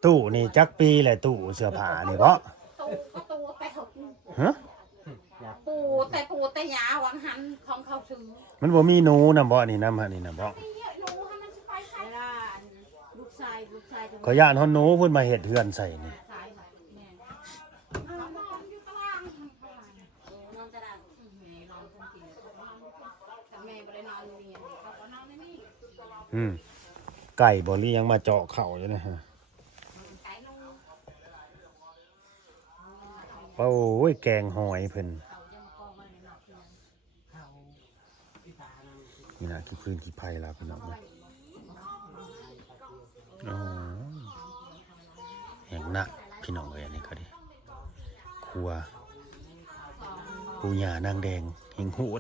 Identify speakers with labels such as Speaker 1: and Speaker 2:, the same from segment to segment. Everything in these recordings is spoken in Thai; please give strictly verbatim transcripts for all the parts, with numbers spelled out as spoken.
Speaker 1: ตู้นี่จักปีแหละตู้เสื้อผ้านี่เพราะ
Speaker 2: ตู้ก็ตู้แต่หก
Speaker 1: ฮะ
Speaker 2: ปูแต่ปูแต่ยาวังหันของเขาซื้อ
Speaker 1: มันบ่มีหนูนำบ่นี่นำหานี่นำบ่
Speaker 2: ไม่เยอะรู้ให้มันสบายใจ
Speaker 3: เวลาลูกชายลูกชายจะ
Speaker 1: ขอย่านเฮาหนูเพิ่นมาเฮ็ดเฮือนใส่นี่
Speaker 2: สายแม่เอานอนอยู่ตาราง
Speaker 3: นอนจะได้
Speaker 2: แม่นอนคนเดียวแต่แม่ไม่ได้นอนเรียนเขาก็นอนในนี่
Speaker 1: อืมไก่บ่หรือยังมาเจาะเข่าอยู่นะฮะ
Speaker 2: ไก่ลูก
Speaker 1: โอ้ยแกงหอยเพิ่น
Speaker 2: เขายังกองไว้ในหนักเลย
Speaker 1: นี่นะขี้พื้นขี้ไผ่ล่ะพี่น้องนะอ๋อแห่งนักพี่น้องเอ้ยอันนี้ก็ดิครัวปูหญ้านางแดงแห่งโหด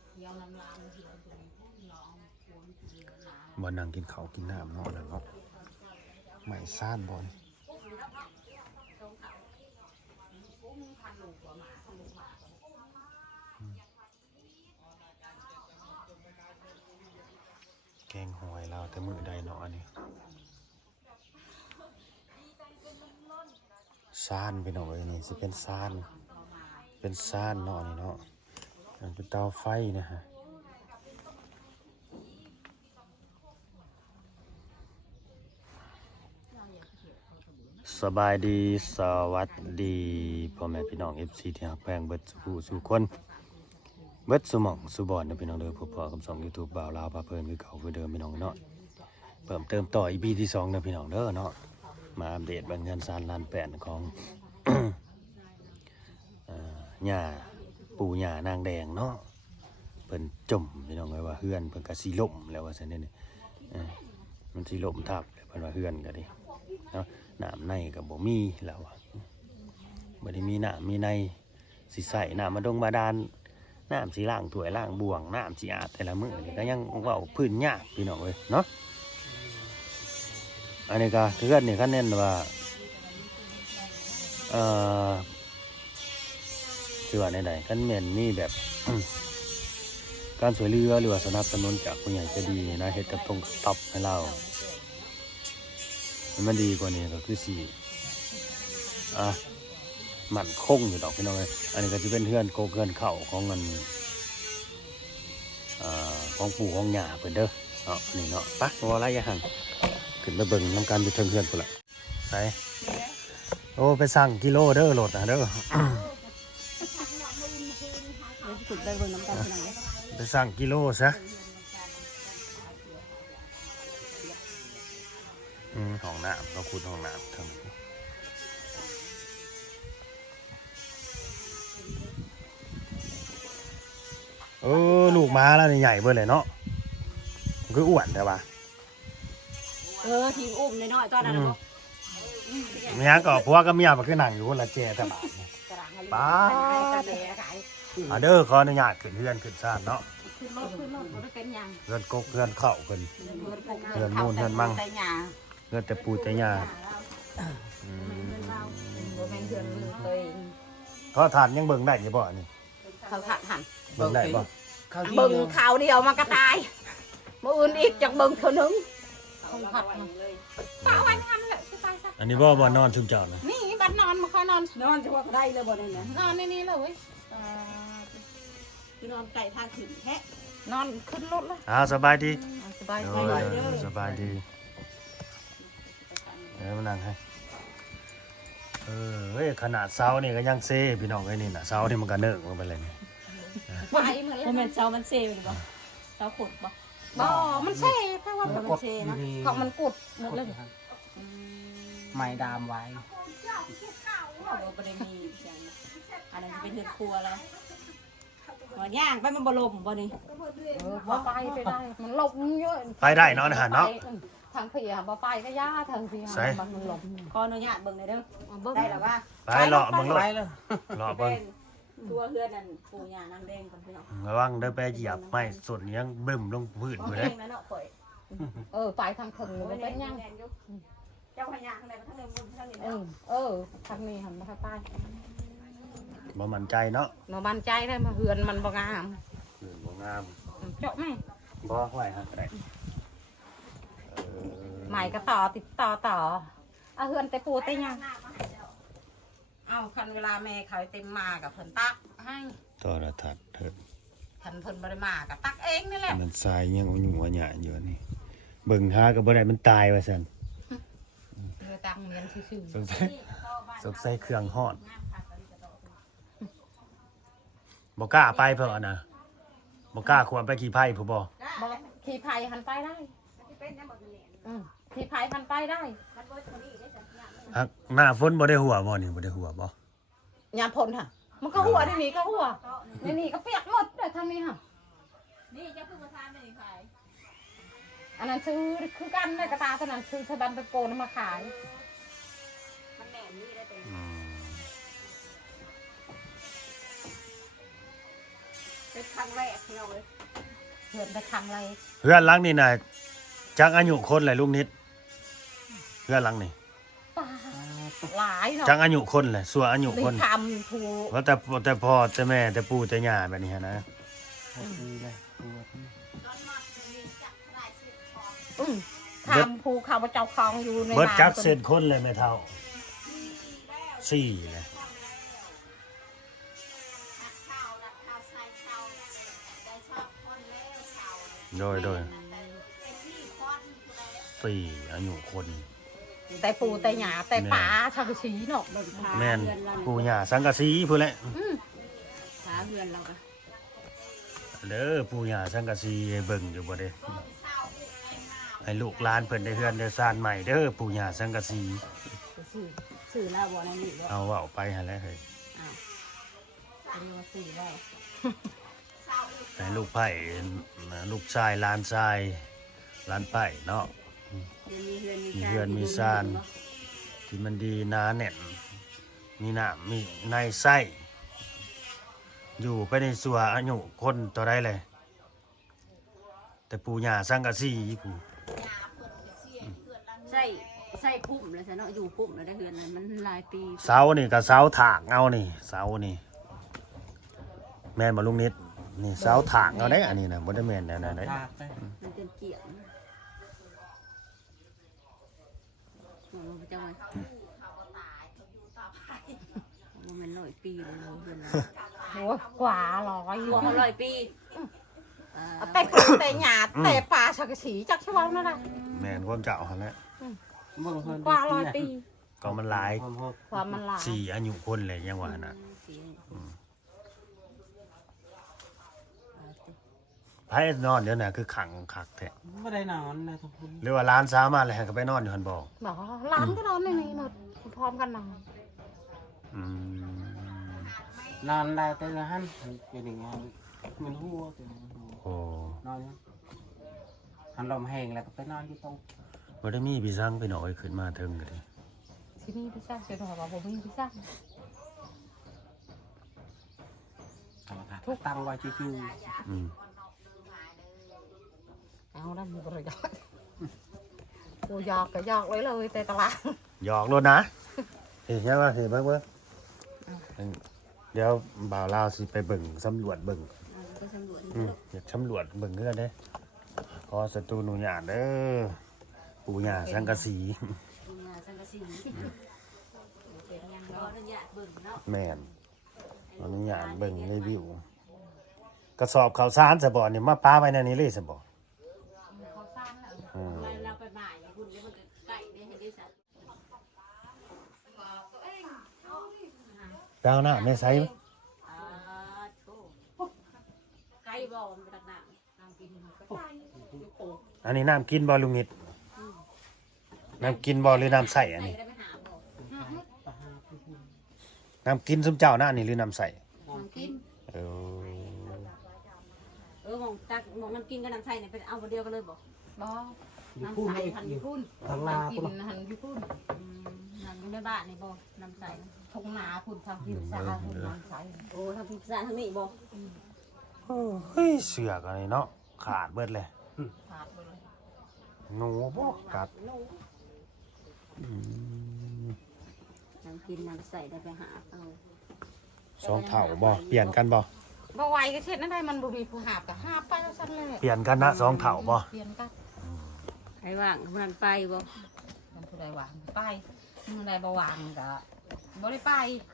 Speaker 1: บ่นั่งกินข้าวกินน้ำเนาะนั่นเนาะไม่ซ่านบ่นี่แกงหอยเราแต่มื้อใดเนาะอันนี้ซ่านพี่น้องเอ้ยนี่สิเป็นซ่านเป็นซ่านเนาะนี่เนาะมันเป็นเตาไฟนะฮะสบายดีสวัสดีพ่อแม่พี่น้อง เอฟ ซี ที่ฮักแพงเบิดสู่ผู้สู่คนเบิดสุหม่องสุบอนนะพี่น้องเด้อพบพอกับช่อง YouTube บ่าวลาวพาเพลินคือเก่าคือเดิมพี่น้องเนาะเพิ่มเติมต่อ อี พี ที่สองนะพี่น้องเด้อเนาะมาอัปเดตบางเงินซานล้านแปดของ เอ่อหญ้าปู่หญ้านางแดงเนาะเพิ่นจมพี่น้องเอ้ยว่าเฮือนเพิ่นก็สิล่มแล้วว่าซั่นนี่เออมันสิล่มทับแล้วเพิ่นว่าเฮือนก็ดิเนาะน้ำในก็บ่มีแล้วอะบ่ได้มีน้ำมีในสิใส่น้ำมาดงบาดาลน้ำสิล้างถ้วยล้างบ่วงน้ำสิอาบแต่ละมื้อนี่ก็ยังเว้าพื้นยากพี่น้องเอ้ยเนาะอันนี้ก็เฮือนนี่คันแน่นว่าเอ่อคือว่าใดๆคันแม่นมีแบบ การช่วยเหลือหรือว่าสนับสนุนจากผู้ใหญ่ใจะดีนะเฮ็ดกับตรงกับตับให้เรามันดีกว่านี้ก็คือสิอ่ะมั่นคงอยู่ดอกพี่น้องเอ้ยอันนี้ก็จะเป็นเฮือนโกเกินเข้าของเงินอ่าของปู่ของย่าเพิ่นเด้อเนาะนี่เนาะปะบ่หลายอย่างขึ้นมาเบิ่งนำกันอยู่เทิงเฮือนพุ่นล่ะใส่โอ้ไปสั่งกิโลเด้อโหลดนะเด้อ
Speaker 3: ฝึกได้คนน้ำตาลขนาดนี้
Speaker 1: ไปสั่งกิโลซะอืมห้องน้ำเราขุดห้องน้ำทำเออลูกม้าแล้วนี่ใหญ่เบิ่เลยเนาะมันคืออ้วนใช่ปะ
Speaker 3: เออทีมอุ้มน้อยๆตอนนั้นก็
Speaker 1: เมียก็ผัวก็เมียมันคือนั่งอยู่คนละแจแต่บาทนี่ป้าอ่ะเด้อขออนุญาตขึ้นเฮือนขึ้นซ่านเนาะ
Speaker 2: ขึ้นรถขึ้นรถบ่ได้เป็นหยัง
Speaker 1: เฮือนกกเฮือนเข้าเพิ่น เรือนมูลเรือนมั่ง
Speaker 2: แต่หยา
Speaker 1: เฮือนแต่ปูแต่ย่าอืม
Speaker 2: บ่แม่นเพื่อนมือเคย
Speaker 1: เขาทานยังเบิ่งได้อยู่บ่อันนี่
Speaker 2: เขาถัดหัน
Speaker 1: เบิ่งได้บ่
Speaker 2: เบิ่งข่าวเดียวมันก็ตายมื้ออื่นอีกจักเบิ่งเท่านึงเขาผัดมาป้าวันทันแหละสิตายซะ
Speaker 1: อันนี้บ่บ่นอนชุมเจ้านะ
Speaker 2: นี่บัดนอนมาค่อยนอน
Speaker 3: นอนจะว่าได้เลยบ่ได้เนี่ย
Speaker 2: นอนในนี้เลยเว้ย
Speaker 3: คือนอนไก่ทางขึ้นแท้
Speaker 2: นอนขึ้นรถเลย
Speaker 1: อ่าสบายดี
Speaker 2: อ่าสบาย
Speaker 1: โด
Speaker 2: ใจ
Speaker 1: ยสบายดีเดี๋ยวมานั่งให้เออเฮ้ยขนาดเสานี่ก็ยังเซ่พี่น้องไอ้นี่น่ะเสานี่มันก็เนิ่งลงไปเลยนี่
Speaker 2: ไปเหมือน
Speaker 3: โมเมนต์เช้ามันเซ่เลยบ่เช้าขุดบ่
Speaker 2: บ่มันใช่ถ้าว่า
Speaker 3: มันเซ่เนาะ
Speaker 2: ของมันกุดหมดเลย
Speaker 4: ไม้ดามไว้
Speaker 3: เราบ่ได้มีอย่างอันนั้นจะเป็นเรือนครัวแล้วบ่ย่างไปมันบ่ลมบ่นี่
Speaker 2: เออบ่ไปไปได้มันหลบเยอะ
Speaker 1: ไปได้เนาะนะฮะเนาะ
Speaker 2: ทางเพียบ่ไปก็ย่าทางเพีย
Speaker 1: ใส่
Speaker 2: มันหลบ
Speaker 3: ขออนุญาตเบิ่งหน่อยเด้อ
Speaker 2: เบิ่ง
Speaker 3: ได้หรอว่า
Speaker 1: ไปเลาะเบิ่งรถ
Speaker 4: ไปเลย
Speaker 1: เลาะเบิ่ง
Speaker 3: ตัวเฮือนนั่นปู่ย่านางแดงก่อนพี่น้อง
Speaker 1: ระวังเด้อไปเหยียบไม้ส่วนนี้ยังบึ้มลงพื้น
Speaker 3: เอา
Speaker 1: อยู่
Speaker 3: เอ
Speaker 1: เด้
Speaker 3: งนะเนาะข่อย
Speaker 2: เออไปทางถึงมันเป็นยัง
Speaker 3: เจ้าพญาข้างในมันทั้งเดิมทั้งนี้
Speaker 2: เออเออทางนี้หันมาไป
Speaker 1: บ่มั่นใจเนาะ
Speaker 2: มาบันใจได้มาเฮือนมันบ่งาม
Speaker 1: พื้นบ่งาม
Speaker 2: เจาะไหม
Speaker 1: บ่ไหวฮะก็ได้เออ
Speaker 2: ใหม่ก็ต่อติดต่อต่อเอาเฮือนแต่ปูแต่ยังเอาคันเวลาแม่เขาเต็มมากับเพิ่นตักให้
Speaker 1: โทรทัศน์เถิด
Speaker 2: คันเพิ่นบ่ได้มากับตักเองนี่แหละ
Speaker 1: มันทรายยังเอาอยู่ว่าหยาอยู่นี่เบิ่งหาก็บ่ได้มันตายว่าซั่น
Speaker 2: เออตังเรียนซื่อ
Speaker 1: สงสัยสงสัยเครื่องฮอดบ่กล้าไปเพิ่นอะนะบ่กล้าควรไปขี่ไผ่ผู้บ่
Speaker 2: ๆบ่ขี่ไผหันไปได้อืมขี่ไผหันไปได้
Speaker 1: ฮักหน้าฝนบ่ได้หัวบ่นี่บ่ได้หัวบ่
Speaker 2: ยามพ้นค่ะมันก็หัวนี่นี่ก็หัวนี่นี่ก็เปียกหมดเลยทำนี่ค่ะ
Speaker 3: นี่เจ้าคือประธานไม่ขาย
Speaker 2: อันนั้นซื้อคือกันในกระตาเท่านั้นซื้อชาวบ้านตะโกนมาขาย
Speaker 3: มันแหนมนี่ได้ตัว
Speaker 1: อืม
Speaker 3: เป็นครั้งแรกที่เราเลย
Speaker 2: เพื่อนไปทำอะไร
Speaker 1: เพื่อนหลังนี่น่ะจักอายุคนแหละลุงนิดเพื่อนหลังนี่
Speaker 2: ป้าหลายเนาะ
Speaker 1: จักอายุคนแหละสัวอายุคน
Speaker 2: นี่ทำถูก
Speaker 1: ว่าแต่แต่พ่อแต่แม่แต่ปู่แต่ย่าแบบนี้ฮะนะ
Speaker 4: หกปีเลยปวด
Speaker 2: อืมทำภูเขาพระเจ้าคลองอยู่ใน
Speaker 1: เบิดจัก
Speaker 2: บ้าน
Speaker 1: เสร็จคนเลยแม่เฒ่าสี่เลย โดยโดยสี่อายุคน
Speaker 2: แต่ปูแต่หยาแต่ป่าชาวชีเนาะ
Speaker 1: แม่นปู่ย่าสังกะสีพู้นแหละ
Speaker 3: ขาเฮือนเราอะ
Speaker 1: เด้อปู่ย่าสังกะสีให้เบิ่งอยู่บ่เด้ให้ลูกหลานเพิ่นได้เฮือนได้ซ่านใหม่เด้อปู่ย่าสังกะสี
Speaker 3: สื่อสื่อแล้วบ่ในนี่บ่
Speaker 1: เอาเว้าไปหั่นแหละเฮ้ย
Speaker 3: อ้าวเรียกว่าสื่อแล้ว
Speaker 1: ให้ลูกไผ่ลูกชายหลานชายหลานไผ่เนาะ
Speaker 3: มีเฮือน
Speaker 1: มีเฮือนมีซ่าน ที่มันดีหนาแน่นมีน้ำมีในไส้อยู่ไปในสัวอายุคนต่อได้เลยแต่ปู่ย่าสังกะสีปู่
Speaker 3: ใส่ใส่พุ่มเลยซะเนาะอยู่พุ่มแล้วได้เฮือนนั้นมันหลายปี
Speaker 1: เสานี่กับเสาถากเอานี่เสานี่แม่นบ่ลุงนิดนี่เสาถากเอาได้อันนี้นะบ่ได้แม่นแนวนั้นได้
Speaker 4: ตากไป
Speaker 3: มันเป็นเกี่ยงมันจะไงมันร้อยปีเลยเฮือน
Speaker 2: โอ้กว่าร้อย
Speaker 3: รวมร้อยปี
Speaker 2: แต่ปูแต่หยาแต่ป่าชาวชีจักชาวนั่นแหละ
Speaker 1: แม่นความเจ้าหั่นแหละ
Speaker 4: เบิ่งเพิ่น
Speaker 2: กว่าร้อยปี
Speaker 1: ก็มันหลาย
Speaker 4: ความหก
Speaker 2: ความมันหลาย
Speaker 1: สี่อายุคนเลยยังว่าน่ะไผนอนเดี๋ยวน่ะคือขังคักแท้
Speaker 4: ไม่ได้นอนนะทุกคน
Speaker 1: หรือว่าร้านสามารถเลยให้ก็ไปนอนอยู่หั่นบ่
Speaker 2: บอกร้านก็นอนในนี้หมดพร้อมกันนอน
Speaker 1: อืม
Speaker 4: นอนได้แต่ละหันเป็นอย่างงี้มันหัวแต่มันหัว
Speaker 1: โอ้
Speaker 4: นอนอยู่หันลมแห้งแล้วก็ไปนอนอยู่ตรง
Speaker 1: บ่ได้มีพี่ซังไปหน่อยขึ้นมาเทิงก็ดิ
Speaker 2: ที่นี่พี่ซ่าเสียดอกบอกผมมีพี่ซ่า
Speaker 4: ธรรมดาตั้งไว้จู่
Speaker 1: อืม
Speaker 2: เอาได้มีประโยชน์โอ้ยอกก็ยอกไว้เลยแต่ตลาด
Speaker 1: หยอกโลดนะเห็นใช่ป่ะเห็นเบิ่งเบิ่งเดี๋ยวบ่าวลาวสิไปเบิ่งสำรวจเบิ่ง
Speaker 3: ก็สำรวจ
Speaker 1: อืมอยากสำรวจเบิ่งเงื่อนเด้ขอสตูหนูหยาดเด้อปู่ย่าสังกะสี
Speaker 3: งานสังกะสีเป็นยังรออนุญาตเบิ่งเนาะ
Speaker 1: แม่นขออนุญาตเบิ่งรีวิวกระสอบข้าวสารซะบ่นี่มาป้าไว้ในนี้เลยซะบ่
Speaker 2: เขาสร้างแล้ว
Speaker 1: อืม
Speaker 3: เราไปบ่ายคุณแล้วมันก็ใกล้ได้ให้ได้สัก
Speaker 1: ไปเอาหน้าแม่ไส
Speaker 3: อ่าโธ่ไก่บ่มันไปตักน้ำน้ำกินก็ได้
Speaker 1: อันนี้น้ำกินบ่ลุงนิดน้ำกินบ่หรือน้ำใสอันนี้
Speaker 3: ได้ไปหาบ่
Speaker 1: น้ำกินซุมเจ้านะอันนี้หรือน้ำใส
Speaker 3: น้ำกิน
Speaker 1: เออ
Speaker 3: เออมองตักมองน้ำกินกับน้ำใส่เนี่ยเป็นเอาคนเดียวกันเลยบ่
Speaker 2: บ่
Speaker 4: ๆอยู่
Speaker 2: น้ำ
Speaker 4: พุ่น
Speaker 2: ใส
Speaker 4: เลย
Speaker 2: หันอ
Speaker 4: อยู่
Speaker 2: ยู่พุ่น
Speaker 4: ทางนา
Speaker 2: กิ
Speaker 4: พุ่น
Speaker 2: นหันอยู่พุ่น
Speaker 3: อืมน้ำอยู่ในบ้านนี่บ่น้ำใส่
Speaker 2: ทงนาพุ่นทำกินสาพุ่นน้ำใส
Speaker 3: โอ้ทางพิซซ่าทางนี้บ่
Speaker 1: โอ้เฮ้ยเสือกอันนี้เนาะขาดเบิดเลย
Speaker 2: ขาดไปเลย
Speaker 1: หนูบ่กัดอืม
Speaker 3: น้ำกินน้ำใส่ได้ไปหาเอา
Speaker 1: สองเท่าบ่เปลี่ยนกันบ่
Speaker 2: บ่ไหวก็เช็ดนั่นได้มันบ่มีผู้หาบก็หาบไปแล้วซั่นเลย
Speaker 1: เปลี่ยนกันนะสองเท่าบ่
Speaker 2: เปลี่ยนกัน
Speaker 3: ใครว่างคนนั้นไปบ่
Speaker 2: มันผู้ใดว่างไปมันได้บ่วางก็บ่ได้ไป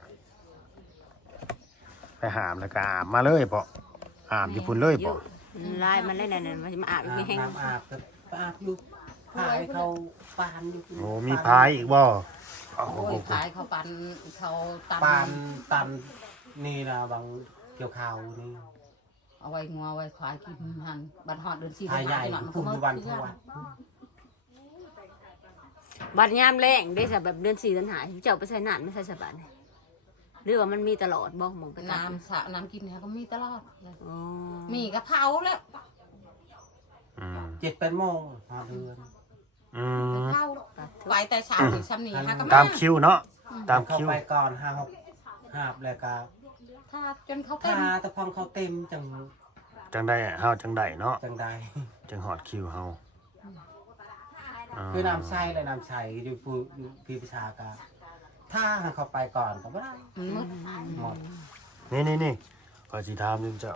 Speaker 1: ไปหามแล้วก็อาบมาเลยเปาะอาบอยู่พุ่นเลยเปาะ
Speaker 3: ลายมันเล่นนั่นมันมาอาบอยู่แห้ง
Speaker 4: น้ำอาบก็อาบอยู่พายเขาปานอยู่
Speaker 1: โอ้มีพายอีกบ่โอ้โห
Speaker 2: โอ้ยขายเขาปันเขาตำ
Speaker 4: ปานตันนี่นะบางเกี่ยวข่าวนี่
Speaker 2: เอาไว้งัวไว้ควายกินหันบัดฮอดเดือนสี่
Speaker 4: พายใหญ่
Speaker 2: หน่อย
Speaker 4: คุมวันทุกวัน
Speaker 3: บัดยามแรงได้สแบบเดือนสี่เดือนหาเจ้าไปใส่น้ำไม่ใส่สบัดหรือว่ามันมีตลอดบ่มองไป
Speaker 2: น้ำสระน้ำกินเนี่ยก็มีตลอดเลย
Speaker 3: อ๋อ
Speaker 2: มีกระเพราแล้ว
Speaker 1: อืม
Speaker 4: เจ็ดแปดโมงหาเดือน
Speaker 1: อื
Speaker 2: กระ
Speaker 1: ม
Speaker 2: เพราไว้แต่เช้าถึงซ้ำนี่ฮะก็
Speaker 1: ตาม
Speaker 2: มา
Speaker 1: คิวเนาะตาม
Speaker 4: เข้า
Speaker 1: คิว
Speaker 4: ไปก่อนห้าหกหาบแล้วก็
Speaker 2: ถ้าจนเขาเต็
Speaker 4: ถ้าม ตะพองเขาเต็มจัง
Speaker 1: จังได้เฮาจังได้เนาะ
Speaker 4: จังใด
Speaker 1: จังฮอดคิวเฮาา
Speaker 4: คือน้ำใช้เลยน้ำใช้อยู่ผู้พี่ประชากาถ้าเขาไปก่อนก็ไม่ได้
Speaker 2: มันมืด
Speaker 4: หมด
Speaker 1: นี่นี่นี่ขอสิถามนึงเจ้า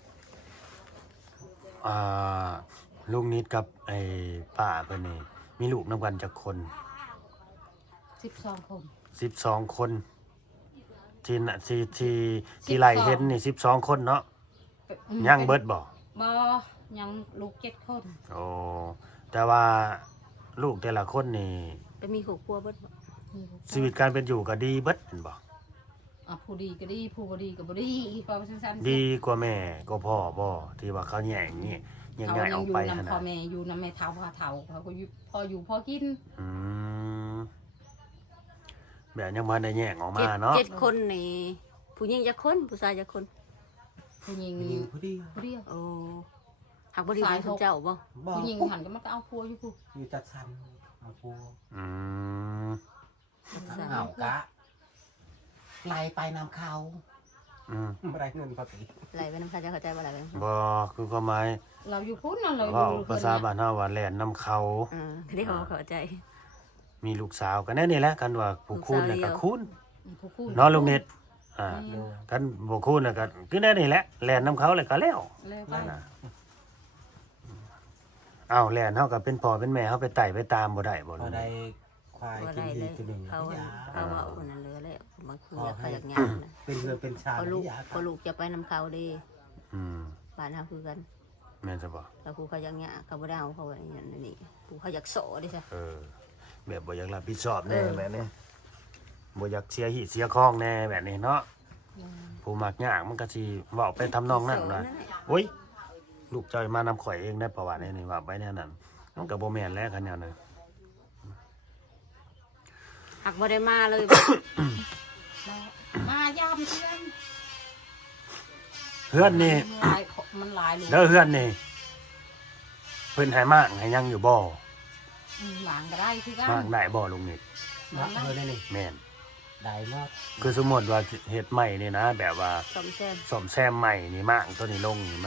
Speaker 1: อ่าลุงนิดกับไอ้ป้าเพิ่นนี่มีลูกนำกันจักคน
Speaker 2: สิบสองคน
Speaker 1: สิบสองคนที่น่ะที่ที่ที่ไล่เห็นนี่สิบสองคนเนาะยังเบิดบ่
Speaker 2: บ่ยังลูกเจ็ดคน
Speaker 1: โอ้แต่ว่าลูกแต่ละคนนี่
Speaker 3: ไปมีขู่ครัวเบิดบ่
Speaker 1: ชีวิตการเป็นอยู่ก็ดีเบิดเห็นบ่
Speaker 2: อ่ะผู้ดีก็ดีผู้บ่ดีก็บ่ดีก็สั้นๆ
Speaker 1: ดีกว่าแม่ก็พ่อบ่ที่ว่าเขาแย่งนี่ยัง
Speaker 2: เขา
Speaker 1: ง่าย
Speaker 2: ยั
Speaker 1: อง อก
Speaker 2: อยู่
Speaker 1: ไป
Speaker 2: นำ
Speaker 1: หั่น
Speaker 2: พ่อ
Speaker 1: น่ะ
Speaker 2: แม่อยู่นำแม่เฒ่าพ่อเฒ่าเขาก็อยู่พออยู่พอกิน
Speaker 1: อืมแบบยังบ่ได้แยกออก
Speaker 3: เจ็
Speaker 1: มา
Speaker 3: ด
Speaker 1: เนาะ
Speaker 3: เจ็ดคนนี่ผู้หญิงจักคนผู้ชายจักคน
Speaker 2: ผู้หญิง
Speaker 4: มีผู้เดียว
Speaker 2: ผู้เดียว
Speaker 3: โอ้หักบ่ดีเป็นเจ้าบ่
Speaker 4: บอก
Speaker 2: ผู้หญิงหันก็มันก็เอาผัวอยู่ผู้
Speaker 4: อยู่จัดสรรเอาพัว
Speaker 1: อืม
Speaker 4: เอากะไล่ไปนำเขา
Speaker 1: อืม
Speaker 4: ไม่ได้เงินปกติ
Speaker 3: ไหลไปน้ำข้าจะเข้าใจว่าไหลไปน้ำข้า
Speaker 1: บ่คือความหมาย
Speaker 2: เราอยู่พุ่นนั่นเลย
Speaker 1: เว้า
Speaker 2: อยู่
Speaker 1: ภาษาบ้านเฮาว่าแล่นนํเขา
Speaker 3: เออที่เขาเข้าใจ
Speaker 1: มีลูกสาวก็แน่นี่แหละกันว่าผู้คูณน่ะก็คูณ
Speaker 2: ผู้คู่
Speaker 1: เนาะลุงนิดอ่ากันบ่คูณน่ะก็คือแน่นี่แหละแล่นนํเขาแล้วก็แล้ว
Speaker 2: แล้วไป
Speaker 1: นั่นน่ะอ้าวแล่นเฮาก็เป็นพ่อเป็นแม่เฮาไปไต่ไปตามบ่ได้บ่
Speaker 4: พ
Speaker 1: ลุ
Speaker 4: อง ได้
Speaker 1: นิด
Speaker 4: ควาย
Speaker 3: ว่า
Speaker 4: กิน
Speaker 3: ได้
Speaker 4: ดี
Speaker 3: เลย
Speaker 4: ตัวหนึ่ง
Speaker 3: เขา
Speaker 4: ยา
Speaker 3: เขาเอาคนนั้นเลยแล้วมันคือ
Speaker 4: ขอ
Speaker 3: อยาก
Speaker 4: ให้
Speaker 3: เขาอยากงานนะ
Speaker 4: เป็นเงินเป็นชา
Speaker 3: เขาลูก
Speaker 4: ยา
Speaker 3: เขาลูกจะไปนำเขาดี
Speaker 1: อืม
Speaker 3: บ้านเขาคือกัน
Speaker 1: แม่นจะบ่
Speaker 3: แล้วครูเขาอยากงานเขาบ่ได้เอาเขาอย่างนั้นนี่ครูเขาอยากโสดิซะ
Speaker 1: เออแบบบ่อยากรับผิดชอบแน่
Speaker 3: เออ
Speaker 1: แบบนี้บ่อยากเสียหิเสียคองแน่แบบนี้เนาะผู้มักยากมันก็สิเว้าไปทำนองนั้นนะโอ้ยลูกเจ้ามานำข่อยเองได้ประวัตินี่ว่าไปแน่นั้นมันก็บ่แม่นแล้วคันแนวนั้น
Speaker 3: หักบ่ได้มาเลย
Speaker 2: มายามเพื่อน
Speaker 1: เฮือนนี่
Speaker 2: หลายมันหลายลูก
Speaker 1: เด้อเฮือนนี่เพิ่นให้มากให้ยังอยู่บ่
Speaker 2: อืมหลางก็ได้คือกัน
Speaker 1: มากได้บ่ลุงนิด
Speaker 4: มาเออได้นี่
Speaker 1: แม่น
Speaker 4: ได้มาก
Speaker 1: คือสมมุติว่าเฮ็ดใหม่นี่นะ แบบว่า
Speaker 3: สมแซม
Speaker 1: ซ่อมแซมใหม่นี่มากตัวนี้ลงนี่มัน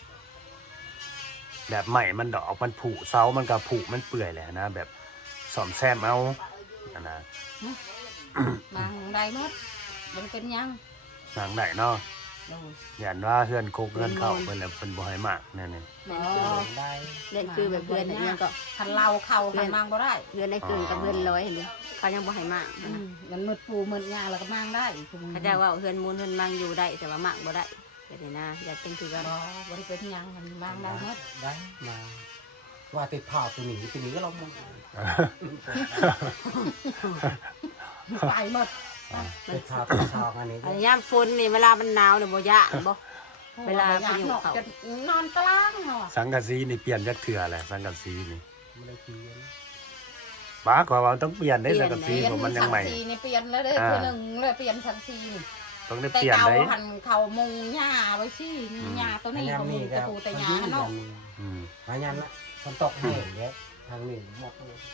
Speaker 1: แบบใหม่มันดอกมันผุเสามันก็ผุมันเปื่อยแหละนะแบบซ่อมแซมเอาอันนะ
Speaker 2: หลางได้หมดมันเป็นหยัง
Speaker 1: หนังได้เนาะ
Speaker 2: ดู
Speaker 1: อย่างว่าเฮือนโคกเฮือนเข้าเพิ่นแล้วเพิ่นบ่ให้มากแน่นี่
Speaker 3: เล่นคือ
Speaker 4: ได้
Speaker 3: เล่นคือแบบเพื่อนเนี่ยก็
Speaker 2: คันเราเข้าคันมางบ่ได้
Speaker 3: เพื่อนได้เกินกับเพื่อนร้อยเห็นดิเขายังบ่ให้มาก
Speaker 2: อืมมันมืดปูมืดยาแล้วก็มางได้คือมัน
Speaker 3: เขาจะว่าเพื่อนมูลเพื่อนมังอยู่ได้แต่ว่ามากบ่ได้แบบนี้นะอยากเป็นคือกัน
Speaker 2: บ่บ่ได้เป็นหยังมันมางได้หมด
Speaker 4: ได้มาว่าติดถอดตัวหนีตัวหนีก็ลงมา
Speaker 2: ไปหมด
Speaker 4: ติดถอดติดชองอันนี้
Speaker 3: อันยามฝนนี่เวลามันหนาวเนี่ยบ่ยะบ่ เวลา
Speaker 2: อยาก
Speaker 3: ไปอยู่
Speaker 2: นอก
Speaker 3: เขา
Speaker 2: จะนอนตารางเหรอ
Speaker 1: สังกะสีนี่เปลี่ยนจักเทื่อแหละสังกะสีนี่
Speaker 4: ไม่ได้เพี้ยน
Speaker 1: บ้าก็ว่าต้องเปลี่ยนได้สังกะสี
Speaker 2: เปลี่ยน
Speaker 1: เพราะมันยัง
Speaker 2: สั
Speaker 1: ใหม่
Speaker 2: สีนี่เปลี่ยนแล้วเด้อ
Speaker 1: อ่า
Speaker 2: คือหนึ่งเลยเปลี่ยนสังสีนี่
Speaker 1: ต้องได้
Speaker 2: แต่
Speaker 1: เปลี่ยน
Speaker 2: เก่า
Speaker 1: ได้
Speaker 2: หันเขามุงหญ้าไว้สิหญ้าตัวนี้เขามุงตะปูแต่หญ้าเนาะ
Speaker 1: อืม
Speaker 4: มายันละมันตกแห้งเยอะทางนี้หมดเลย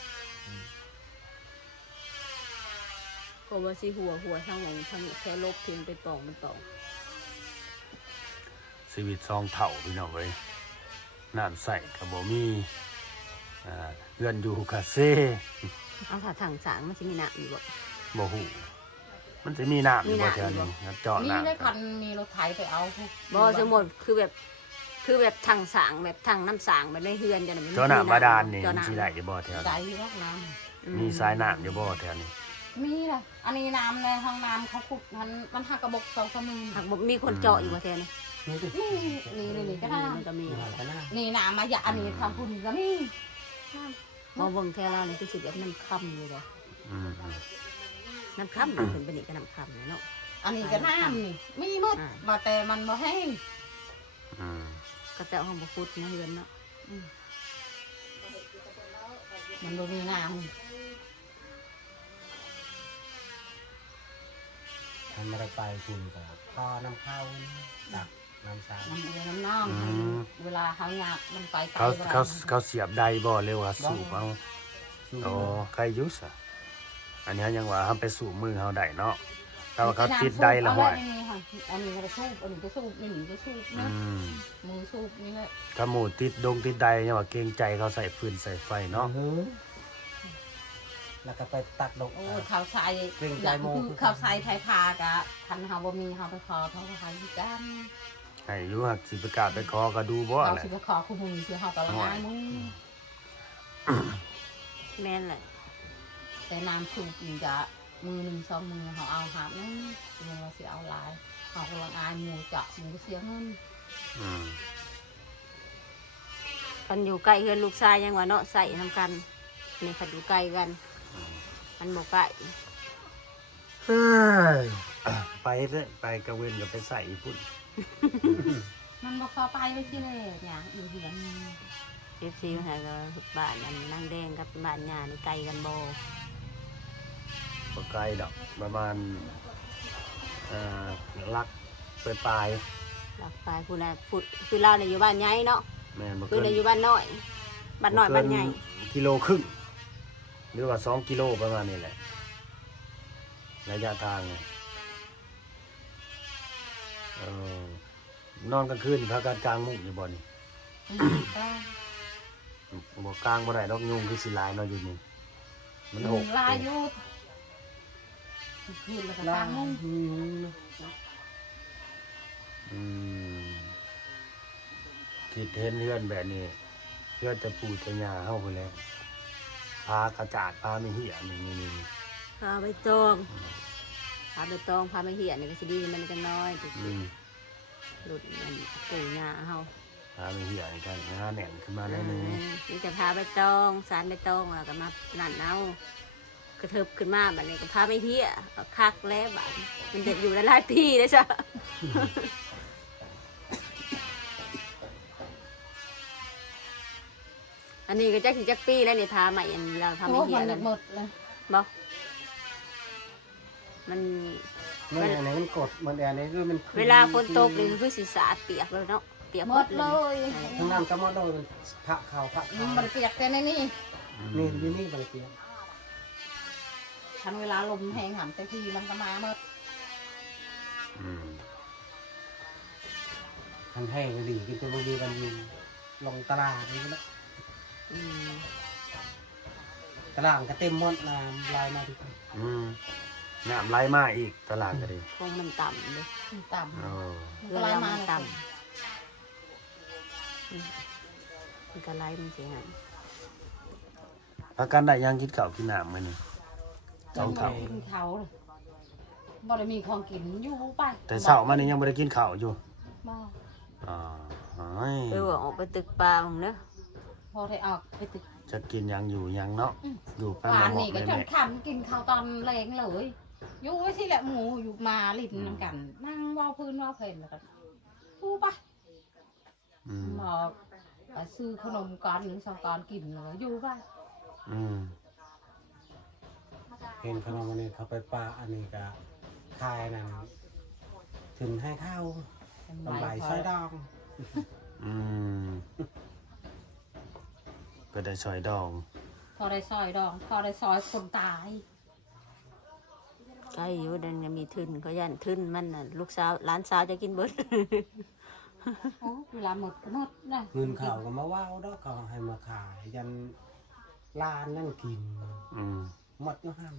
Speaker 3: ก็ว่าสิหัวหัวทั้งของทั้งแค่ลบทิ้งไปตองมันตอง
Speaker 1: ชีวิตซองเถ่าพี่น้องเอ้ยน้ำใส่ก็บ่มีอ่าเฮือนอยู่คาเซ่
Speaker 3: เอาถ้าถังสางมันสิมีน้ำอยู่บ่
Speaker 1: บ่ฮู้มันสิมีน้ำอยู่บ่
Speaker 3: มีน้ำ
Speaker 1: แถว
Speaker 3: อยู่
Speaker 1: นี้
Speaker 3: บ่
Speaker 1: นะเจาะ
Speaker 2: มีได้
Speaker 1: น้ำ
Speaker 2: คันมีรถไถไปเอาทุก
Speaker 3: บ่สมมุติคือแบบคือแบบถังสางแบบถังน้ำสางแบบในเฮือนจังนั้น
Speaker 1: เจาะน้ำบาดาลนี่
Speaker 3: เจาะ
Speaker 1: มันสิ
Speaker 3: น้ำ
Speaker 1: ได้อยู่บ่แถว
Speaker 2: ใจ
Speaker 1: นี้
Speaker 2: รักน้
Speaker 1: มีสายน้ำอยู่บ่แถวนี้
Speaker 2: มีล่ะอันนี้น้ำในห้องน้ำเขาขุดมันมันหักกระบอกสองสามมือ
Speaker 3: หากบ่มีคนเจาะอยู่บ่แท้นี่
Speaker 4: นี่สิ
Speaker 2: นี่นี่นี่นี่ก็ได้
Speaker 3: มันก็มี
Speaker 4: มีหอยกันหน้า
Speaker 2: นี่น้ำมาอย่าอันนี้ทำพุ่นก็มี
Speaker 3: มองเบิ่งแท้แล้วนี่คือสิแบบน้ำค่ำอยู่บ่
Speaker 1: อืม
Speaker 3: น้ำค่ำมันเป็นไปนี่ก็น้ำค่ำเนาะ
Speaker 2: อันนี้ก็น้ำนี่มีหมดมาแต่มันบ่แห้ง
Speaker 1: อืม
Speaker 3: ก็แต่ห้องบ่ขุดนะเฮือนเนาะ
Speaker 2: มันบ่มีน้
Speaker 4: ทำอะไรไปคุณก็พอน้ำเข้าตักน้ำใส
Speaker 2: ำน้ำเอือน้ำน่องเวลาเขาอยากมันไปไกล
Speaker 1: เขา
Speaker 2: วล
Speaker 1: เขาเขาเสียบใดบ่เรียกว่าสูบเอาโอ้ใครอยุสอะอันนี้ยังว่าเฮาไปสูบมือเฮาได้เนาะถ้าว่าเขาติดใดละห้อย
Speaker 2: อันนี้ค่ะอันนี้ก็สูบอันนี้ก็สูบอันนี้ก็สูบ
Speaker 1: อื
Speaker 2: นะ
Speaker 1: ม
Speaker 2: มือสูบนี่แหละ
Speaker 1: ถ้าหมูติดดงติดใดเนี่ยว่าเกรงใจเขาใส่ฟืนใส่ไฟเนาะ
Speaker 4: อือแล้วก็ไปตักดอก
Speaker 2: โอ้ข้าวใส่
Speaker 4: เกรงใจโม
Speaker 2: คือข้าวใส่ไทยพากะคันเฮาบ่มีเฮาไปขอเขาก็ให้กัน
Speaker 1: ให้อยู่หักสิประกาศไปขอก็ดูบ่
Speaker 2: เรา
Speaker 1: แหละ
Speaker 2: สิไปขอคู่มือสิเฮาก็ละลายมือ
Speaker 3: แม่นแหละ
Speaker 2: แต่น้ำสูบนี่จะมือหนึ่งสองมือเฮาเอาหาบนึงเงินเราสิเอาหลายเฮาก็ละอายหมู่เจาะหมู่เสียเงิน
Speaker 1: อืม
Speaker 3: คันอยู่ใกล้เฮือนลูกชายยังว่าเนาะใส่นํกันนี่คันอยู่ใกล้กันมันบ่ใกล้
Speaker 1: เฮ้ยไปเด้อไปกระเวนก็ไปใส่พุ่น
Speaker 2: มันบ่เข้าไปเลยสิเลยเนี่ยอยู่เหือน
Speaker 3: เอฟซีให้ก็บ้านอันนางแดงกับบ้านย่านี่ไกลกันบ่
Speaker 1: บ่ไกลดอกประมาณเอ่อลักไปปลาย
Speaker 3: หลักไปผู้น่ะพูดคือเราเนี่ยอยู่บ้านใหญ่เนาะ
Speaker 1: แม่นบ่
Speaker 3: คือ
Speaker 1: เกิน
Speaker 3: เนี่ยอยู่บ้านน้อยบ้านน้อยบ้านใหญ่
Speaker 1: กิโลครึ่งหรือว่าสองกิโลประมาณนี้แหละระยะทางเนี่ยเออนอนกลางคืนพากันกลางมุ้งอยู่บ่นี่
Speaker 2: ก็
Speaker 1: บ่กลางบ่ได้ดอกยุงคือสิหลายเนาะอยู่นี่มันหก
Speaker 2: ลายอยู่ยืนแล้วก็ตามมุ้ง
Speaker 1: อืมคิดเห็นเฮือนแบบนี้เฮือนจะปูจะยาเฮาพุ่นแหล้วพากระจาดพาไม่เหี้ยนี่นี่นี่
Speaker 3: พาไปตองพาไปตองพาไปเหียนี่ก็สิดีมันจังน้อย
Speaker 1: อืม
Speaker 3: หลุดมันปู่ย่าเฮา
Speaker 1: พาไม่เหี้ยอีกกันหาแหน่นขึ้นมาหน่อยหนึง
Speaker 3: นี่จะพาไปตองสารไปตองแล้วก็มานั่นเอากระเทิบขึ้นมาบัดนี้ก็พาไปเหียเอาคักแล้วบัดมันจะอยู่ได้หลายปีเลยจ้ะ อันนี้ก็จักสิจักปีแล้วนี่พาใหม่อันเราพา
Speaker 2: โอ้
Speaker 3: ไม่เหีย
Speaker 2: มัน
Speaker 3: แล้ว
Speaker 2: หมดเลย
Speaker 3: บ่มัน
Speaker 4: นี่อันไหนมันกดมันอันไหนคือมัน
Speaker 3: เวลาฝนตกนี่คือสิสาดเปียกเลยเนาะเปียก
Speaker 2: หมดเลย
Speaker 4: ทั้งน้ำก็หมดเลยมันพระเขาพระเขา
Speaker 2: มันเปียกแต่ในนี่
Speaker 4: นี่อยู่นี่มันเปียก
Speaker 2: ทันเวลาลมแห้งหันแต่ทีมันก็มาหมด
Speaker 1: อืม
Speaker 4: มันแห้งดีกินจะบดีกันอยู่ลงตลาดนี่ก็แล้ว
Speaker 3: อืม
Speaker 4: ตลาดก็เต็มหมดน้ำลายมาทุกคน
Speaker 1: อืมน้ำไหลมาอีกตลาดก็ดี
Speaker 3: คงมันต่ำเลย
Speaker 2: ต่
Speaker 1: โอ้
Speaker 2: ำ
Speaker 3: เรือเรามันต่ำอืมมันก็ไล่มันเสียหาย
Speaker 1: พากันได้ยังกินข้าวกินน้ำมื้อนี้สองเท่า
Speaker 2: กินเขาเลยบ่ได้มีของกินอยู่ไป
Speaker 1: แต่เช้ามานี่ยังบ่ได้กินข้าวอยู่
Speaker 2: บ่
Speaker 1: อ่าเฮ้ย
Speaker 3: ไปว่าออกไปตึกปลาผมเนอะ
Speaker 2: พอได้ออกไปตึก
Speaker 1: จะกินหยังอยู่หยังเนาะอยู่ไป
Speaker 2: หวาน
Speaker 1: หมอ
Speaker 2: นี่
Speaker 1: ก
Speaker 2: ก็
Speaker 1: แม่
Speaker 2: จนขำกินข้าวตอนแรงเลยอยู่ไว้ที่แหละหมูอยู่มาลิ้นนำกัน นั่งเว่าพื้นเว่าเพลนแล้วกันปูไป
Speaker 1: อืม
Speaker 2: บอกไปซื้อขนมก้อนหนึ่งสองก้อนกินเลยอยู่ไป
Speaker 1: อืม
Speaker 4: เห็นขนมอันนี้เขาไปปลาอันนี้ก็ทายนั่นถึงให้เข้าลำใบซอยดอง
Speaker 1: อืมก็ได้ซอยดอง
Speaker 2: พอได้ซอยดอง พอได้ซอยคนตาย
Speaker 3: ใกล้อยู่ดันยังมีทึนเขายันทึนมันน่ะลูกสาวหลานสาวจะกินเบิด
Speaker 2: โอ้เวลาหมดก็หมดนะ
Speaker 4: เงินเขาก็มาว่าวดอกเขาให้มาขายยันลานนั่งกิน
Speaker 1: อืม
Speaker 4: หมดก็ห้าม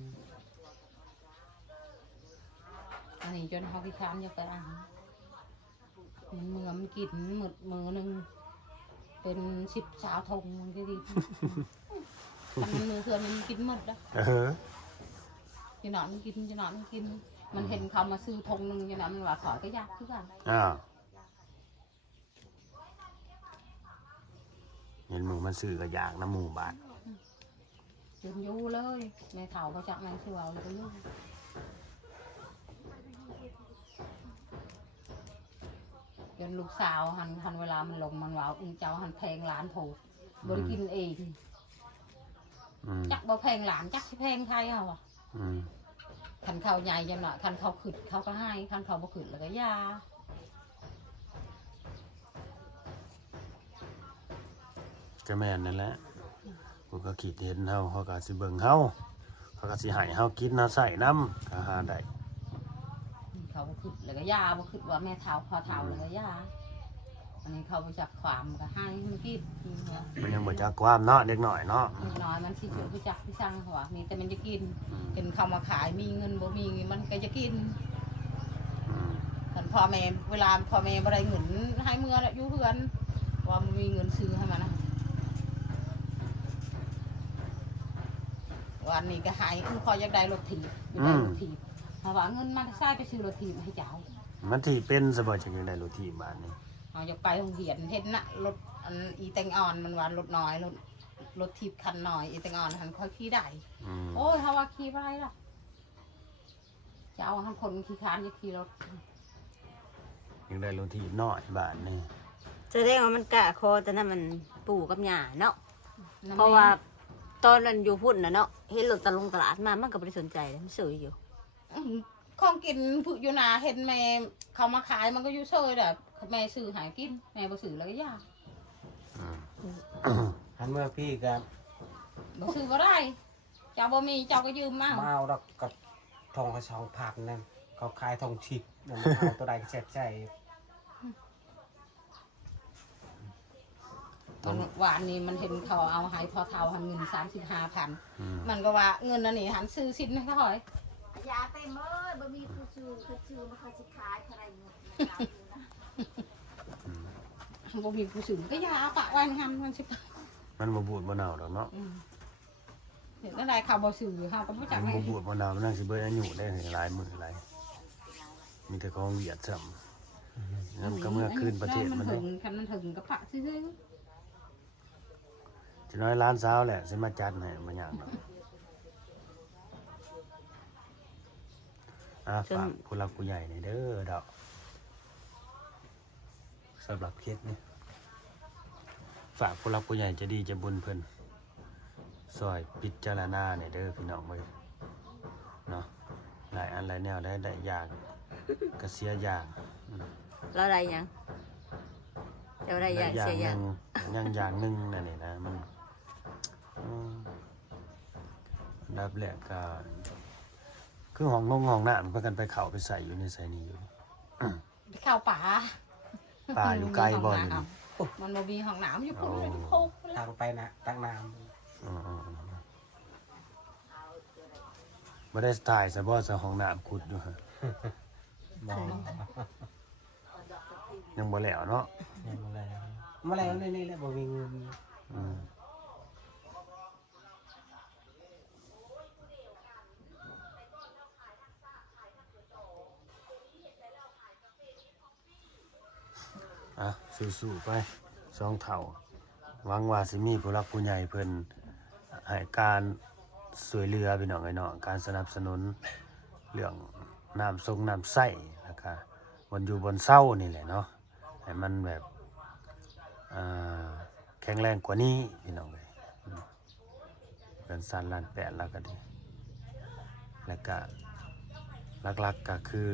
Speaker 2: อันนี้จนเขาขี้ค้านจะไปอ่านมันเมื่อมันกินหมดมือหนึ่งเป็นสิบสาวทงมันก็ดีมันมือเพื่อนมันกินหมดแล้ว
Speaker 1: เออ
Speaker 2: จะนอนมันกินจะนอนมันกิน มันเห็นเขามาซื้อธงหนึ่งจะนั้นมันว่าขอก็ยากคือกัน
Speaker 1: อ้าวเห็นหมูมันซื้อก็อยากน้ำหมูบาท
Speaker 2: จนยู่เลยแม่เฒ่าเขาจักแม่ชัวเลยก็ยู่จนลูกสาวหันหันเวลามันลงมันว่าอุ้งเจ้าหันแพงหลานผูกบริกินเอง
Speaker 1: อืม
Speaker 2: จักบ่แพงหลานจักสิแพงใครเอาอ่ะ
Speaker 1: อืม
Speaker 2: คันเขาใหญ่ยังหน่อยคันเขาขึ้นเขาก็ให้คันเขาบ่ขึ้นแล้วก็ยา
Speaker 1: ก็แม่นนั่นแหละกูก็คิดเห็นเฮาเขาก็สิเบิ่งเฮาเขาก็สิให้เฮากินเฮาใส่น้ำก็หาได้
Speaker 2: เขาบ่ขึ้นแล้วก็ยาบ่ขึ้นว่าแม่เฒ่าพอเฒ่าแล้วก็ยาอันนี้เขาบ่จักความก็ให้มันกิน
Speaker 1: มันยังบ่จักความเนาะเด็กน้อยเนาะ
Speaker 2: นิดน้อยมันสิจุบ่จักพี่ช่างเขาว่ามีแต่มันจะกินเห็นเขามาขายมีเงินบ่มีมันก็จะกิน
Speaker 1: อืม
Speaker 2: คันพ่อแม่เวลาพ่อแม่บ่ได้เงินให้เมื่อแล้วอยู่เฮือนว่ามันมีเงินซื้อให้มันนะวันนี้ก็หายคือพออยากได้รถถีบอยู่ได้รถถีบเพราะว่าเงินมันใช้ไปซื้อรถถีบให้เจ้า
Speaker 1: มันที่เป็นสบ่จังได้รถที่บ้านนี่
Speaker 2: เอาอยากไปโรงเรียนเห็นน่ะรถอันอีแตงอ่อนมันว่ารถน้อยรถรถถีบคันน้อยอีแตงอ่อนหันค่อยขี่ได้
Speaker 1: อืม
Speaker 2: โอ้ยเฮาว่าขี่บ่ได้ล่ะจะเอาหันคนขี่คานจะขี่รถ
Speaker 1: ยังได้รถที่น้อยบ้านนี่
Speaker 3: แสดงว่ามันกะคอแต่นั้นมันปู่กับหญ้าเนาะเพราะว่าตอนนั้นอยู่พุ่นน่ะเนาะเห็นรถตะลงตลาดมามันก็บ่ได้สนใจเลยมันซื้ออยู่
Speaker 2: อื้อหือของกินผุอยู่นาเห็นแม่เขามาขายมันก็อยู่เซยแบบแม่ซื้อหากินแม่บ่ซื้อแล้วก็ยาก
Speaker 4: อันเมื่อพี่ก็
Speaker 2: บ่ซื้อบ่ได้เจ้าบ่มีเจ้าก็ยืมมา
Speaker 4: มาเอาดอกกับทองกระชองผักนั่นเขาขายทองชิกนั่นเอาตัวใดก็แซ่บใจ
Speaker 2: มันหวานนี่มันเห็นเขาเอาให้พอเท่าหันเงินสามสิบห้าพัน
Speaker 1: อืม
Speaker 2: มันก็ว่าเงินอันนี้หันซื้อสินให้เขาหอย
Speaker 5: ยาเต็มเอ้ยบ่มีผู้ชื่อเขาชื่อมันเขาสิขายเท่าไหรเงินยาวอยู่นะ
Speaker 2: บ่มีผู้ซื้อก็อยาเอาปะไว้หันมันสิ
Speaker 1: มันบ่บูดบ่หนาวดอกเนาะ
Speaker 2: อืมเห็นอะไรเขาบ่ซื้อเฮาก็บ่จัก
Speaker 1: มัน
Speaker 2: ให้
Speaker 1: บ่บูดบ่หนาวมันนั่งสิเบิดอายุได้ถึงหลายมื้อหลายมีแต่ของเวียดซ้ำงั้นก็เมื่อคืนประเทศมัน
Speaker 2: ถึ
Speaker 1: เนาะ
Speaker 2: งคันมันถึงก็ปะซื่อ
Speaker 1: จะน้อยล้านสาวแหละสิมาจัดให้บ่ยากดอกอ่ะฝากผู้หลักผู้ใหญ่นี่เด้อดอกสำหรับเคสนี้ฝากผู้หลักผู้ใหญ่จะดีจะบุญเพิ่นซอยพิจารณาเนี่ยเด้อพี่น้องเว้ยเนาะหลายอันหลายแนวได้ได้อย่างก็เสียอย่างอืม
Speaker 3: เราได้หยังเราได้หยังเสียหยัง
Speaker 1: หนึ่งอย่างหนึ่งนั่นนี่นะมันอืมอันดับแรกก็คือห้องนงห้องน้ำเพื่อกันไปเข้าไปใส่อยู่ในใส่นี่อยู่
Speaker 2: ๆไปเข้าป่า
Speaker 1: ป่าอยู่ไกลบ่นี่
Speaker 2: มันบ่มีห้องน้ำอยู่พุ่นเลยอยู่โคกพุ่น
Speaker 4: ทางไปนะตั้งน้
Speaker 1: อืมๆบ่ได้ถ่ายซะบ่ซะห้องน้ำขุดอยู่ฮะ
Speaker 4: ำมอง
Speaker 1: ยังบ่แล้วเนาะ
Speaker 4: ยังมาแล้วมาแล้วนี่นี่แหละบ่มีเงิน
Speaker 1: อืมอ่ะสู้ๆไปสองเท่าหวังว่าสิมีผู้รักผู้ใหญ่เพิ่นให้การสวยเรือพี่น้องไอ้น้องการสนับสนุนเรื่องน้ำทรงน้ำใส้แล้วก็บนอยู่บนเศร้านี่แหละเนาะให้มันแบบอ่าแข็งแรงกว่านี้พี่น้องเลยอืมเป็นสันลานแปดแล้วก็ดีแล้วก็หลักๆก็คือ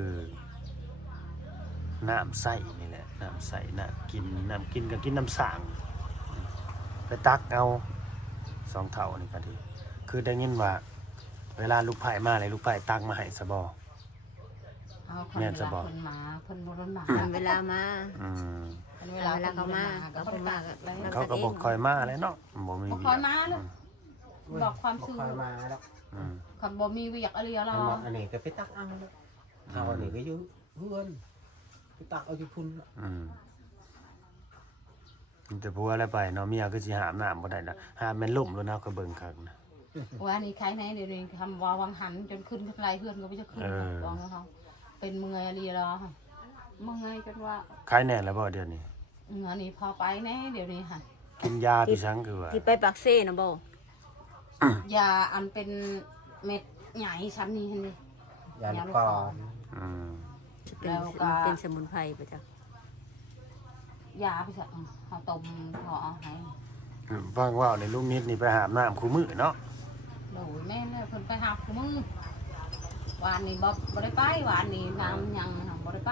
Speaker 1: น้ำใสนี่แหละน้ำใสน้ำกินน้ำกินก็กินน้ำสั่งไปตักเอาสองเท่านี่ก็ดีคือได้ยินว่า เวลาลูกไผ่มาเลยลูกไผ่ตักมาให้สบอ
Speaker 2: เอาคน
Speaker 1: แม่
Speaker 2: เวน
Speaker 1: จะ
Speaker 2: ลา
Speaker 1: บอก
Speaker 2: เพิ่นมาเพิ่นบ่ทันมา
Speaker 3: ทำเวลามา
Speaker 1: อืม
Speaker 2: เพิ่นเว
Speaker 3: เว
Speaker 2: ลา
Speaker 3: ลา
Speaker 2: เพิ่น
Speaker 3: เขา
Speaker 2: บ่
Speaker 3: มา
Speaker 2: มาก็
Speaker 3: เขา
Speaker 2: เพิ่น
Speaker 3: มา
Speaker 2: ตัก
Speaker 3: ก็
Speaker 2: แล้ว
Speaker 1: เขาก็บอกคอยมาเลยเนาะบ่มี
Speaker 2: บ่
Speaker 1: เวี
Speaker 2: คอย
Speaker 1: ก
Speaker 2: มาเลยบอกความซื่อ
Speaker 4: คอยมาแล้ว
Speaker 1: อืม
Speaker 2: คันบ่มีเวียกอะไรหร
Speaker 4: อั
Speaker 2: อน
Speaker 4: อันนี้ก็ไปตักเอาแล้วเขาอันนี้ก็อยู่เพื่อนไปตักเอาที่พุ่น
Speaker 1: อืมแต่ผัวอะไรไปเนาะเมียคือสิหามน้ำบ่ได้นะหามแม่นล่มแล้วนะก็เบิ่งคักนะ
Speaker 2: ว่านี่ใครไหนเดี๋ยวนี้ทำวาวังหันจนขึ้นข้างในเพื่อนก็ไม่จะขึ้นวางแล้วเขาเป็นเมื่อยอะไรรอค่ะเมื่อยจนว่า
Speaker 1: คล้ายแน่แล้วบ่เดี๋ยวนี้
Speaker 2: เงินนี่พอไปแน่เดี๋ยวนี้ค่ะ
Speaker 1: กินยาพี่สังคือว่า
Speaker 3: ที่ไปปากเซ่นะบ่
Speaker 2: ยาอันเป็นเม็ดใหญ่ชั้นนี้เห็นไหม
Speaker 4: ยาลูกกรอน
Speaker 1: อืม
Speaker 3: เป็น
Speaker 2: แล้วก็
Speaker 3: เป็นสมุนไพรประจ้ะ
Speaker 2: ยาไปสักเขาต้มพอเอาให้
Speaker 1: ฟังว่าในลูกนิดนี่ไปหามน้ำคู่มือเนาะ
Speaker 2: โดยแม่เนี่ยคนไปหาคุณมึงวานนี้บ่บ่ได้ไปวานนี้น้ำยังบ่ได้ไป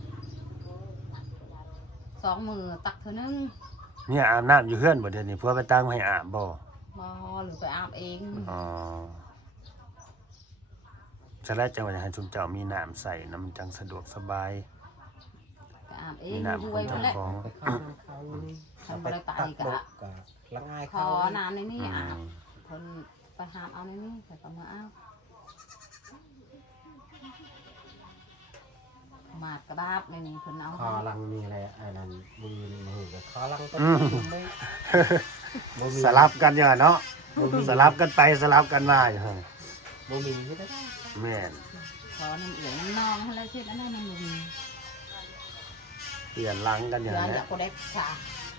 Speaker 2: สองมือตักเท่านึง
Speaker 1: เนี่ยอาบน้ำอยู่เฮือนบ่เดี๋ยวนี้ผัวไปตั้งให้อาบบ่
Speaker 2: บ่หรือไปอาบเอง
Speaker 1: อ๋อจะได้จังหวะให้ชุมเจ้ามีน้ำใส่น้ำจังสะดวกสบาย
Speaker 2: ไปอาบเอ
Speaker 1: มี
Speaker 2: ง
Speaker 1: น้ำข
Speaker 2: ด้
Speaker 1: อ
Speaker 2: วย
Speaker 1: ง
Speaker 2: เพื่
Speaker 1: เจ้า
Speaker 2: อนแหละ
Speaker 1: ของ
Speaker 4: ไปเข้าน้ำเขานี่
Speaker 2: ทำบ่ได้ไป
Speaker 4: ตั
Speaker 2: กะ
Speaker 4: บกกะละอาย
Speaker 2: ข
Speaker 4: เขา
Speaker 2: อน้ำในนี่
Speaker 1: อื
Speaker 2: อาบ
Speaker 1: ม
Speaker 2: เพิ่นไปหาเอาในนี่แต่ก็มาเอามาดกระดาบในนี่เพิ่นเอา
Speaker 4: คอ
Speaker 2: ให้
Speaker 4: ลังมีอะไรอันนั้นมือมือกับคอลังก็
Speaker 1: อืม
Speaker 4: ไม่บ่มี
Speaker 1: สลับกันอยู่เนาะสลับกันไปสลับกันมาอยู่หั่น
Speaker 4: บ่มีที่ได้
Speaker 1: แม่น
Speaker 2: ขอน้ำเอียงน้ำนองให้แล้วเช็ดอันนั้นมันบ่มี
Speaker 1: เปลี่ยนหลังกันอ
Speaker 2: เดี๋
Speaker 1: ย่าง
Speaker 2: ยวอ
Speaker 1: นี้
Speaker 2: ยากก็ได้ชา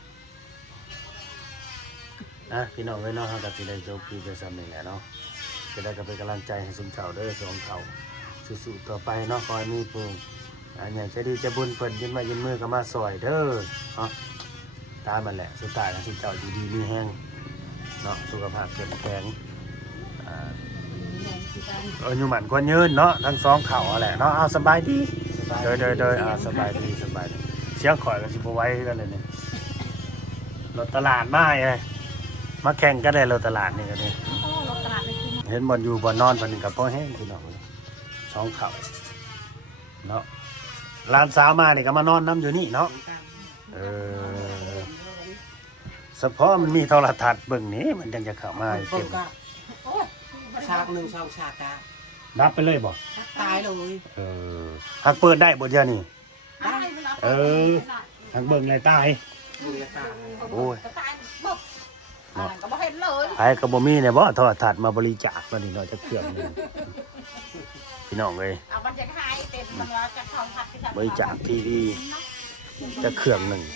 Speaker 1: นะพี่น้องเอ้ยเนาะเฮาก็สิได้จบคลิปไปซ้ำนี่แหละเนาะจะได้ก็เป็นกำลังใจให้ซุมเจ้าเด้อสองเฒ่าสู้ๆต่อไปเนาะขอให้มีผู้อันใหญ่ใจดีใจบุญเพิ่นยินมายินมือก็มาซอยเด้อเนาะตามมันแหละสุดท้ายแล้วซุมเจ้าอยู่ดีมีแฮงเนาะสุขภาพเข้มแข็งอ่า
Speaker 2: มีแรงที่กัน
Speaker 1: เอออยู่หมันควรยืนเนาะทั้งสองเข่าอะแหละเนาะเอาสบายดีเดยเดยเดยอ่าสบายดีสบายดีเสียงข่อยกับสิบไหว้กันเลยเนี่ยรถตลาดมาไงมาแข่งกันเลยรถตลาดนี่กันเลย
Speaker 2: โอ้รถตลาดเลยคุณ
Speaker 1: เห็นบอลอยู่บอลนอนบอลนึงกับพ่อแห้งพี่น้องเลยสองเข่าเนาะร้านสาวมานี่ก็มานอนน้ำอยู่นี่เนาะเออเฉพาะมันมีโทรทัศน์เบิ่งนี้มันยังจะเข้ามา
Speaker 4: เพิ่
Speaker 1: เต็
Speaker 4: น
Speaker 1: ม
Speaker 4: ก็ฉากหนึ่งช่องฉากกะ
Speaker 1: รับไปเลยบ่
Speaker 4: ตายเลย
Speaker 1: เออหักเปิดได้บ่เดี๋ยวนี้
Speaker 2: ได้เวลา
Speaker 1: เออ หักเบิ่งเลยตาย
Speaker 4: มือตาย
Speaker 1: โอ้ย
Speaker 2: ก็ตายบึกอ่านก็บ่เห็นเลย
Speaker 1: ไอ้กระบมีเนี่ยบ่โทรทัศน์มาบริจาคมานี่เนาะจะเครื่องหนึงพี่น้องเอ้ย
Speaker 2: เอามันจะหายเต็มมันจะทองพัดที่
Speaker 1: บริจาคทีวีจะเครื่องหนึ่ง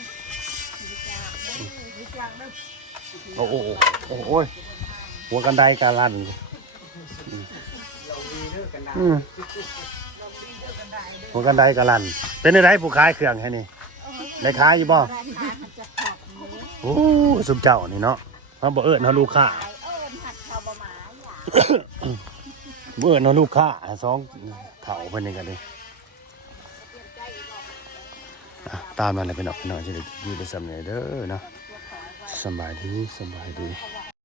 Speaker 1: โอ้โหโอ้โหโอ้ยหัวกันไดการันอืมหัวกันไดการันเป็นอะไรผู้ขายเครื่องแค่นี้ได้ขายอยู่บ่โอ้สุมเจ้านี่เนาะมาบ่เอิ้นเฮาลูกค้า
Speaker 5: เอิญหัดชาวบะหมาอย่า
Speaker 1: เมื่อน้องลูกค้าสองเถาเพิ่นนี่กันดิอ่ะตามมาเลยพี่น้องพี่น้องจะได้อยู่ไปสำเร็จเด้อเนาะสำบายดีสำบายดี
Speaker 5: อยาก